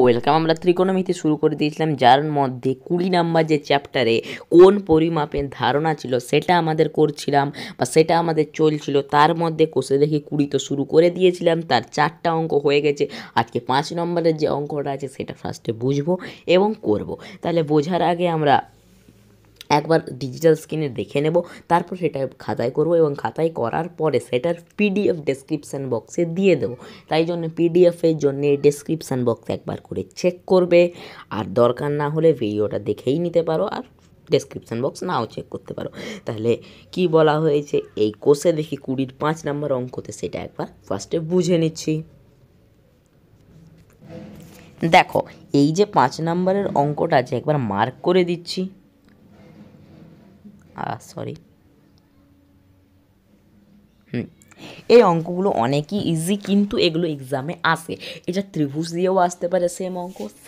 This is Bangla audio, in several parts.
ওয়েলকাম। আমরা ত্রিকোণমিতি শুরু করে দিয়েছিলাম, যার মধ্যে 20 নাম্বার যে চ্যাপ্টারে কোন পরিমাপের ধারণা ছিল সেটা আমাদের করছিলাম বা সেটা আমাদের চলছিল। তার মধ্যে কোষে দেখি 20 তো শুরু করে দিয়েছিলাম, তার 4টা অঙ্ক হয়ে গেছে। আজকে 5 নম্বরের যে অঙ্কটা আছে সেটা ফার্স্টে বুঝবো এবং করব। তাহলে বোঝার আগে আমরা একবার ডিজিটাল স্ক্রিনে দেখে নেব, তারপর সেটা খাতায় করব এবং খাতায় করার পরে সেটার পিডিএফ ডেসক্রিপশান বক্সে দিয়ে দেবো। তাই জন্য পিডিএফের জন্য ডেসক্রিপশান বক্স একবার করে চেক করবে, আর দরকার না হলে ভিডিওটা দেখেই নিতে পারো, আর ডেসক্রিপশান বক্স নাও চেক করতে পারো। তাহলে কি বলা হয়েছে এই কোষে দেখি 20-র 5 নম্বর অঙ্কতে, সেটা একবার ফার্স্টে বুঝে নিচ্ছি। দেখো, এই যে 5 নম্বরের অঙ্কটা আছে একবার মার্ক করে দিচ্ছি। সরি, এই অঙ্কগুলো অনেকই ইজি, কিন্তু এগুলো এক্সামে আসে। এটা ত্রিভুজ দিয়েও আসতে পারে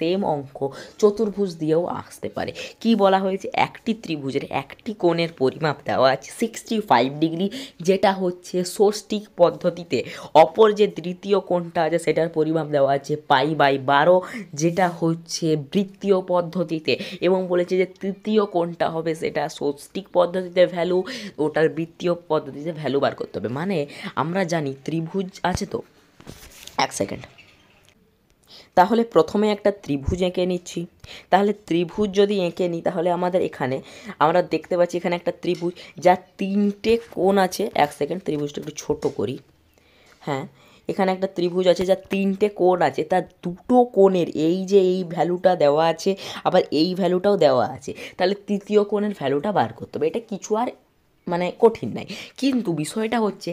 সেম অঙ্ক চতুর্ভুজ দিয়েও আসতে পারে। কি বলা হয়েছে, একটি ত্রিভুজের একটি কোণের পরিমাপ দেওয়া আছে 65 ডিগ্রি, যেটা হচ্ছে ষষ্ঠিক পদ্ধতিতে। অপর যে তৃতীয় কোণটা আছে সেটার পরিমাপ দেওয়া আছে π/12, যেটা হচ্ছে বৃত্তীয় পদ্ধতিতে। এবং বলেছে যে তৃতীয় কোণটা হবে সেটা ষষ্ঠিক পদ্ধতিতে ভ্যালু, ওটার বৃত্তীয় পদ্ধতিতে ভ্যালু বার করতে হবে। মানে আমরা জানি ত্রিভুজ আছে, তো এক সেকেন্ড, তাহলে প্রথমে একটা ত্রিভুজ এঁকে নিচ্ছি। তাহলে ত্রিভুজ যদি এঁকে নিই, তাহলে আমাদের এখানে আমরা দেখতে পাচ্ছি এখানে একটা ত্রিভুজ যার 3টে কোণ আছে। এক সেকেন্ড, ত্রিভুজটা একটু ছোটো করি। হ্যাঁ, এখানে একটা ত্রিভুজ আছে যার 3টে কোণ আছে, তার দুটো কোণের এই যে এই ভ্যালুটা দেওয়া আছে, আবার এই ভ্যালুটাও দেওয়া আছে। তাহলে তৃতীয় কোণের ভ্যালুটা বার করতে হবে। এটা কিছু আর মানে কঠিন নাই, কিন্তু বিষয়টা হচ্ছে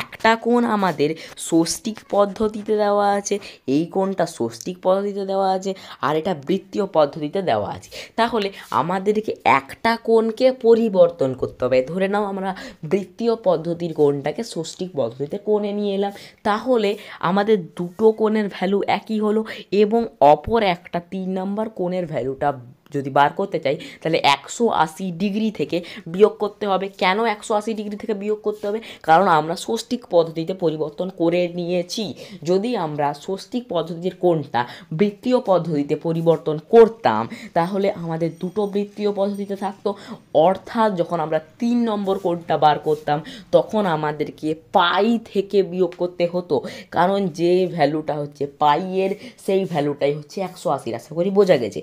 একটা কোণ আমাদের ষষ্ঠিক পদ্ধতিতে দেওয়া আছে, এই কোণটা ষষ্ঠিক পদ্ধতিতে দেওয়া আছে, আর এটা বৃত্তীয় পদ্ধতিতে দেওয়া আছে। তাহলে আমাদেরকে একটা কোণকে পরিবর্তন করতে হবে। ধরে নাও আমরা বৃত্তীয় পদ্ধতির কোণটাকে ষষ্ঠিক পদ্ধতিতে কোণে নিয়ে এলাম, তাহলে আমাদের দুটো কোণের ভ্যালু একই হলো, এবং অপর একটা 3 নম্বর কোণের ভ্যালুটা যদি বার করতে চাই, তাহলে 180 ডিগ্রি থেকে বিয়োগ করতে হবে। কেন 180 ডিগ্রি থেকে বিয়োগ করতে হবে? কারণ আমরা ষষ্ঠিক পদ্ধতিতে পরিবর্তন করে নিয়েছি। যদি আমরা ষষ্ঠিক পদ্ধতির কোণটা বৃত্তীয় পদ্ধতিতে পরিবর্তন করতাম, তাহলে আমাদের দুটো বৃত্তীয় পদ্ধতিতে থাকতো। অর্থাৎ যখন আমরা 3 নম্বর কোণটা বার করতাম, তখন আমাদেরকে পাই থেকে বিয়োগ করতে হতো, কারণ যে ভ্যালুটা হচ্ছে পাইয়ের সেই ভ্যালুটাই হচ্ছে 180। আশা করি বোঝা গেছে।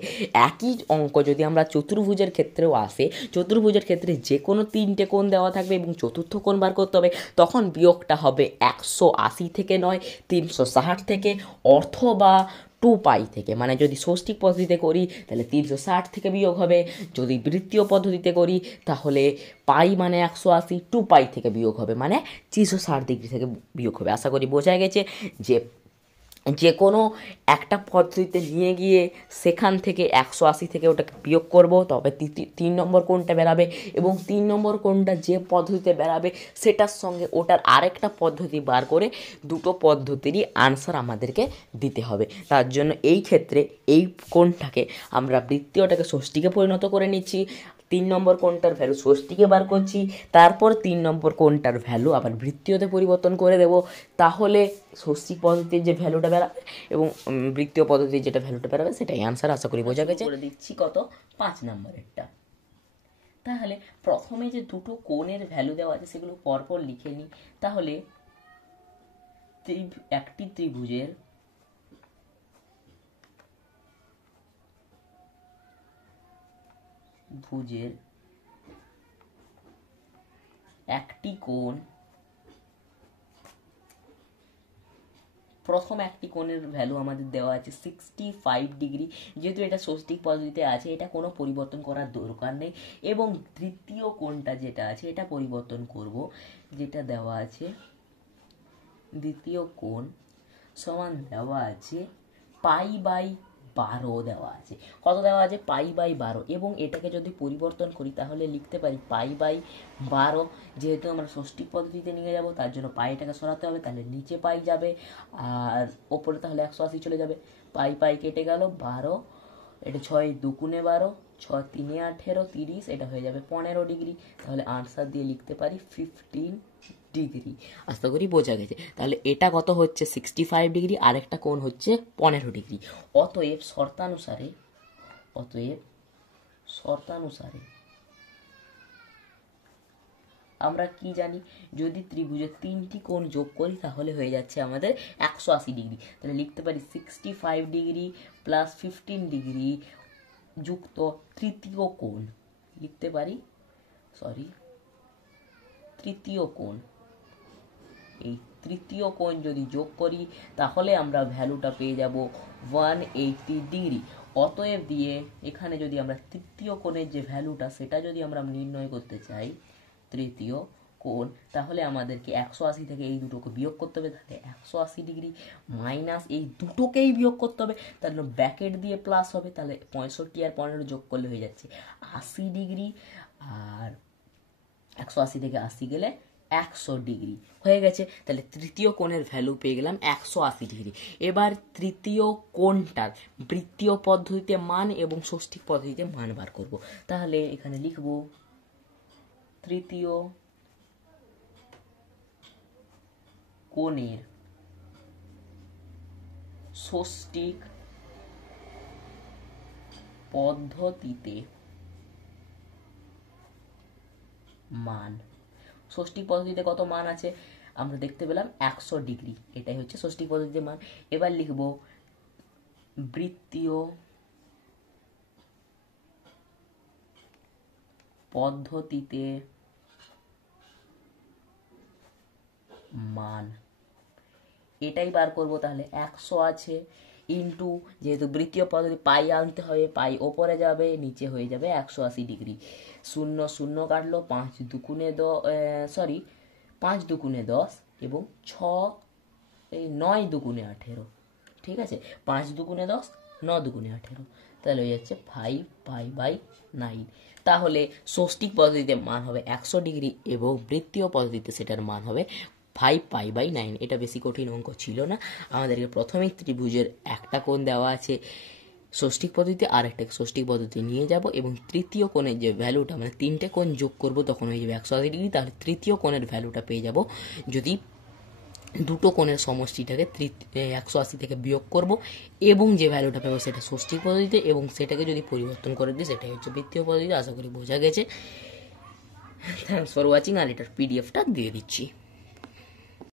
একই অঙ্ক যদি আমরা চতুর্ভুজের ক্ষেত্রেও আসে, চতুর্ভুজের ক্ষেত্রে যে কোনো 3টে কোণ দেওয়া থাকবে এবং চতুর্থ কোণ বার করতে হবে, তখন বিয়োগটা হবে 180 থেকে নয়, 360 থেকে, অথবা 2π থেকে। মানে যদি ষষ্ঠিক পদ্ধতিতে করি তাহলে 360 থেকে বিয়োগ হবে, যদি বৃত্তীয় পদ্ধতিতে করি তাহলে পাই মানে 180, 2π থেকে বিয়োগ হবে মানে 360 ডিগ্রি থেকে বিয়োগ হবে। আশা করি বোঝা গেছে যে কোনো একটা পদ্ধতিতে নিয়ে গিয়ে সেখান থেকে 180 থেকে ওটাকে বিয়োগ করব, তবে 3 নম্বর কোণটা বেরাবে, এবং 3 নম্বর কোণটা যে পদ্ধতিতে বেরাবে সেটার সঙ্গে ওটার আরেকটা পদ্ধতি বার করে দুটো পদ্ধতিরই আনসার আমাদেরকে দিতে হবে। তার জন্য এই ক্ষেত্রে এই কোণটাকে আমরা বৃত্তীয়টাকে ষষ্ঠীকে পরিণত করে নিচ্ছি, 3 নম্বর কোণটার ভ্যালু ষষ্ঠীকে বার করছি, তারপর 3 নম্বর কোণটার ভ্যালু আবার বৃত্তীয়তে পরিবর্তন করে দেব। তাহলে ষষ্ঠী পদ্ধতির যে ভ্যালুটা বেরাবে এবং বৃত্তীয় পদ্ধতির যেটা ভ্যালুটা বেরাবে সেটাই আনসার। আশা করি বোঝা গেছে। করে দিচ্ছি কত, 5 নম্বরেরটা। তাহলে প্রথমে যে দুটো কোণের ভ্যালু দেওয়া আছে সেগুলো পরপর লিখে নিই। তাহলে একটি ত্রিভুজের একটি কোণ, প্রথম একটি কোণের ভ্যালু আমাদের দেওয়া আছে 65 ডিগ্রি। যেহেতু এটা ষষ্ঠিক পদ্ধতিতে আছে, এটা কোনো পরিবর্তন করার দরকার নেই। এবং তৃতীয় কোণটা যেটা আছে এটা পরিবর্তন করব, যেটা দেওয়া আছে দ্বিতীয় কোণ সমান দেওয়া আছে π/12 দেওয়া আছে। কত দেওয়া আছে? π/12। এবং এটাকে যদি পরিবর্তন করি তাহলে লিখতে পারি π/12। যেহেতু আমরা ষষ্ঠিক পদ্ধতিতে নিয়ে যাব, তার জন্য পাইটাকে সরাতে হবে, তাহলে নিচে পাই যাবে আর ওপরে তাহলে 180 চলে যাবে। পাই কেটে গেল, 12 এটা 6 দুগুণে 12, 6 3 18 30, এটা হয়ে যাবে 15 ডিগ্রি। তাহলে আনসার দিয়ে লিখতে পারি 15 ডিগ্রি। আশা করি বোঝা গেছে। তাহলে এটা কত হচ্ছে 65 ডিগ্রি, আরেকটা কোণ হচ্ছে 15 ডিগ্রি। অতএব শর্তানুসারে আমরা কি জানি, যদি ত্রিভুজের 3টি কোণ যোগ করি তাহলে হয়ে যাচ্ছে আমাদের 180 ডিগ্রি। তাহলে লিখতে পারি 65 ডিগ্রি প্লাস 15 ডিগ্রি যুক্ত তৃতীয় কোণ, লিখতে পারি তৃতীয় কোণ। এই তৃতীয় কোণ যদি যোগ করি তাহলে আমরা ভ্যালুটা পেয়ে যাব 180 ডিগ্রি। অতএব দিয়ে এখানে যদি আমরা তৃতীয় কোণের যে ভ্যালুটা সেটা যদি আমরা নির্ণয় করতে চাই, তৃতীয় কোণ, তাহলে আমাদেরকে 180 থেকে এই দুটোকে বিয়োগ করতে হবে। তাহলে 180 ডিগ্রি মাইনাস এই দুটোকেই বিয়োগ করতে হবে, তাহলে ব্র্যাকেট দিয়ে প্লাস হবে। তাহলে 65 আর 15 যোগ করলে হয়ে যাচ্ছে 80 ডিগ্রি, আর 180 থেকে 80 গেলে 100 ডিগ্রি হয়ে গেছে। তাহলে তৃতীয় কোণের ভ্যালু পেয়ে গেলাম 180 ডিগ্রি। এবার তৃতীয় কোণটার বৃত্তীয় পদ্ধতিতে মান এবং ষষ্ঠিক পদ্ধতিতে মান বার করব। তাহলে এখানে লিখব তৃতীয় কোণের ষষ্ঠিক পদ্ধতিতে মান। ষষ্ঠিক পদ্ধতিতে কত মান আছে আমরা দেখতে পেলাম 100 ডিগ্রি, এটাই হচ্ছে ষষ্ঠিক পদ্ধতিতে মান। এবার লিখব বৃত্তীয় পদ্ধতিতে মান, এটাই বার করব। তাহলে 100 আছে ইন্টু, যেহেতু বৃত্তীয় পদ্ধতি পাই আনতে হবে, পাই ওপরে যাবে, নিচে হয়ে যাবে 180 ডিগ্রি। 0 0 কাটলো, 5 দুগুণে 10 এবং 9 দুগুণে 18, ঠিক আছে। 5 দুগুণে 10, 9 দুগুণে 18, তাহলে হয়ে যাচ্ছে 5 π/9। তাহলে ষষ্ঠিক পদ্ধতিতে মান হবে 100 ডিগ্রি এবং বৃত্তীয় পদ্ধতিতে সেটার মান হবে 5 π/9। এটা বেশি কঠিন অঙ্ক ছিল না। আমাদেরকে প্রথমেই ত্রিভুজের একটা কোণ দেওয়া আছে ষষ্ঠিক পদ্ধতিতে, আর একটা ষষ্ঠিক পদ্ধতি নিয়ে যাব এবং তৃতীয় কোণের যে ভ্যালুটা, মানে 3টে কোণ যোগ করব তখন হয়ে যাবে 180 ডিগ্রি। তাহলে তৃতীয় কোণের ভ্যালুটা পেয়ে যাব যদি দুটো কোণের সমষ্টিটাকে 180 থেকে বিয়োগ করব এবং যে ভ্যালুটা পাবো সেটা ষষ্ঠিক পদ্ধতিতে, এবং সেটাকে যদি পরিবর্তন করে দিই সেটাই হচ্ছে বৃত্তীয় পদ্ধতিতে। আশা করি বোঝা গেছে। থ্যাংকস ফর ওয়াচিং, আর এটার পিডিএফটা দিয়ে দিচ্ছি।